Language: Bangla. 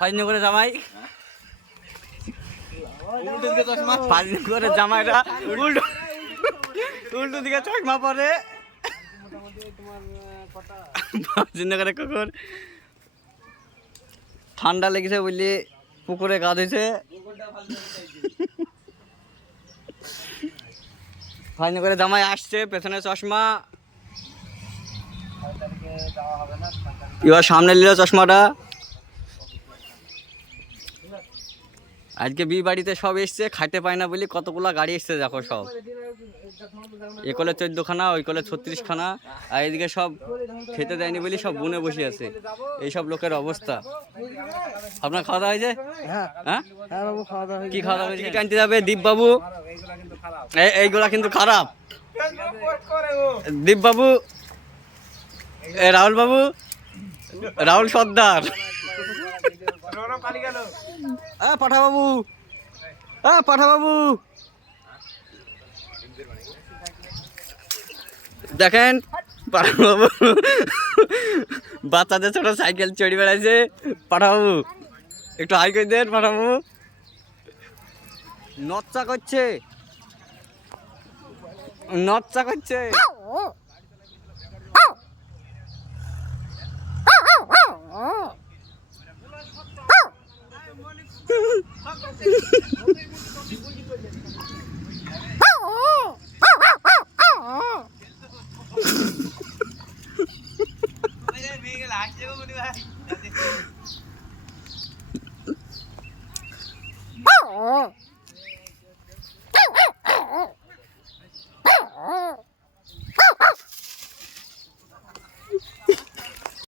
ফাইন করে জামাই। ফাইন করে জামাইরা উল্টো উল্টো দিকে চশমা পরে। চিন্তা করে কখন ঠান্ডা লেগেছে বুঝলি, পুকুরে গা ধুয়েছে ফাইন জামাই আসছে, পেছনে চশমা। এবার সামনে নিল চশমাটা। আজকে বিয়ে বাড়িতে সব এসছে খাইতে পায় না বলি কতগুলা গাড়ি এসছে দেখো সব। এ কলে চোদ্দখানা ওই কলে ছত্রিশখানা আর এদিকে সব খেতে দেয়নি বলি সব বুনে বসে আছে। এইসব লোকের অবস্থা। আপনার খাওয়া দাওয়া হয়েছে? হ্যাঁ। হ্যাঁ? হ্যাঁ খাওয়া দাওয়া কি খাওয়া দাওয়া হয়েছে? আনতে যাবে দীপবাবু? এই- এইগুলা কিন্তু খারাপ। দীপবাবু এ রাহুল বাবু রাহুল সর্দার। হ্যাঁ পাঠা বাবু হ্যাঁ পাঠা বাবু দেখেন বাবু বাচ্চাদের ছোট সাইকেল চড়ি বেড়াইছে। পাঠা বাবু একটু হাই করে দেন পাঠা বাবু নচ্চা করছে। নচ্চা করছে। Oh.